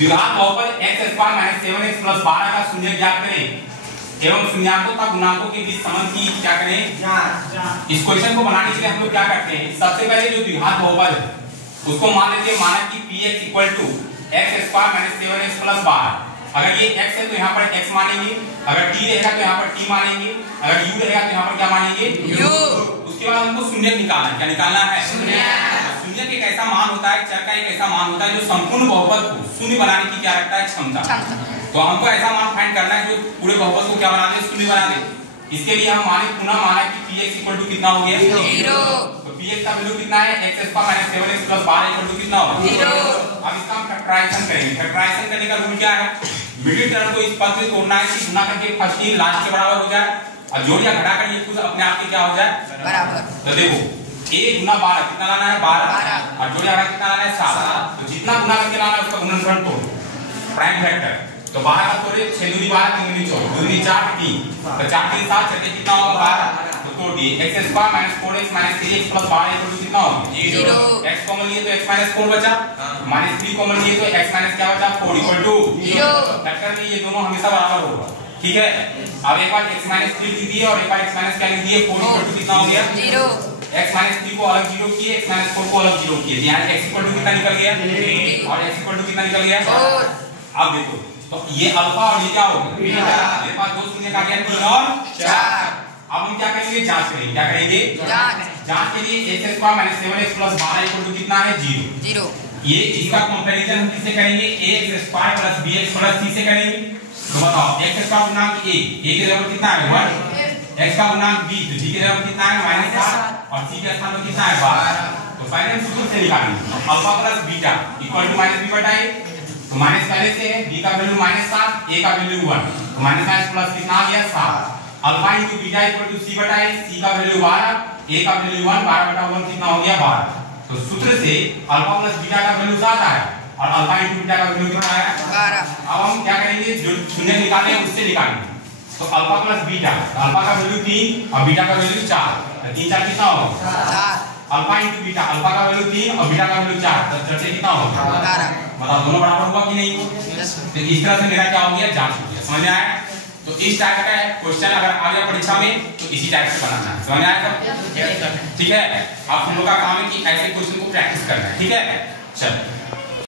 द्विघात बहुपद x square minus 7x plus 12 का शून्य ज्ञात करें एवं शून्याकों तथा गुणांकों के बीच संबंध की क्या करें। इस क्वेश्चन को बनाने के लिए हम लोग क्या करते हैं, सबसे पहले जो द्विघात बहुपद है उसको मान लेते हैं माना कि px equal to x square minus 7x plus 12। अगर ये x है तो यहाँ पर x मानेंगे, अगर t रहेगा तो यहाँ पर t मानेंगे, अगर u रहेगा तो यहाँ पर क्या मानेंगे u। उसके बाद हमको शून्य निकालना है। क्या निकालना है? शून्य एक ऐसा मान होता है, चर का एक ऐसा मान होता है जो संपूर्ण बहुपद को शून्य बनाने की क्या रखता है, क्षमता। तो हमको ऐसा मान फाइंड करना है जो पूरे बहुपद को क्या बना दे, शून्य बना दे। इसके लिए हम पुनः माना कि px इक्वल टू कितना हो गया 0। तो px का वैल्यू कितना है x square minus 7x plus 12 equal to कितना होगा 0। अब इसका हम फैक्टराइजेशन करेंगे। फैक्टराइजेशन करने का रूल क्या है, मिडिल टर्म को इस पद से तोड़ना है कि गुना करके फर्स्ट की लास्ट के बराबर हो जाए और जोड़ या घटा कर ये खुद अपने आप के क्या हो जाए बराबर। तो देखो a गुना 12 कितना लाना है 12 और जोड़ या घटा कितना लाना है 7। तो जितना गुना करके लाना है उसका गुणनफल तोड़ प्राइम फैक्टर। तो 12 का तोड़े 6 दूनी 12 3 दूनी 14 2 दूनी 4 3 तो 4 3 7 चलिए कितना होगा 12। तो तोड़ दिए x square minus 4x minus 3x plus 12 equal to कितना होगा 0। x कॉमन लिए तो x माइनस 4 बचा, माइनस 3 कॉमन लिए तो x माइनस क्या बचा 4 इक्वल टू 0। फैक्टर में ये दोनों हमेशा बराबर होगा, ठीक है। अब एक बार x माइनस 3 लिख दिए और एक बार x माइनस क्या लिख दिए 4 इक्वल टू कितना हो गया 0। x माइनस 3 को अलग 0 किए, x माइनस 4 को अलग 0 किए, यहाँ x इक्वल टू कितना निकल गया 3 और x इक्वल टू कितना निकल गया 4। अब देखो तो ये अल्फा और ये क्या होगा बीटा। मेरे पास दो शून्य का गया 3 और 4। अब हम क्या करेंगे, जांच करेंगे। क्या करेंगे, जांच के लिए x square minus 7x plus 12 equal to कितना है 0। ये इसका कंपैरिजन हम किससे करेंगे, x square plus bx plus c से करेंगे। तो बताओ x स्क्वायर गुणांक a के जगह पर कितना है 1, x का गुणांक b तो b के जगह पर कितना है -8 और c के स्थान पर कितना है 12। तो पहले हम सूत्र से निकालेंगे alpha plus beta equal to minus b बटा a। तो माइनस पहले से है, b का वैल्यू -7 a का वैल्यू 1 तो -5 प्लस कितना आ गया 7। Alpha into beta equal to c बटा a, c का वैल्यू 12 a का वैल्यू 1 12 बटा 1 कितना हो गया 12। तो सूत्र से अल्फा प्लस बीटा का वैल्यू 7 आया और अल्फा इनटू बीटा का वैल्यू कितना आया 12। अब हम क्या करेंगे, जो शून्य निकाले हैं उससे निकालेंगे। तो अल्फा प्लस बीटा, अल्फा का वैल्यू 3 और बीटा का वैल्यू 4 तो 3 4 कितना होगा 4। अल्फा इनटू बीटा, अल्फा का वैल्यू 3 और बीटा का वैल्यू 4 तो 4 से कितना होगा 12। बताओ दोनों बराबर हुआ कि नहीं। तो इस तरह से मेरा क्या हो गया, जांच हो गया। समझ में आया। तो इस टाइप का क्वेश्चन अगर आ गया परीक्षा में तो इसी टाइप से बनाना है। समझ में आया सब, ठीक है। आप हम लोग का काम है कि ऐसे क्वेश्चन को प्रैक्टिस करना है, ठीक है। चल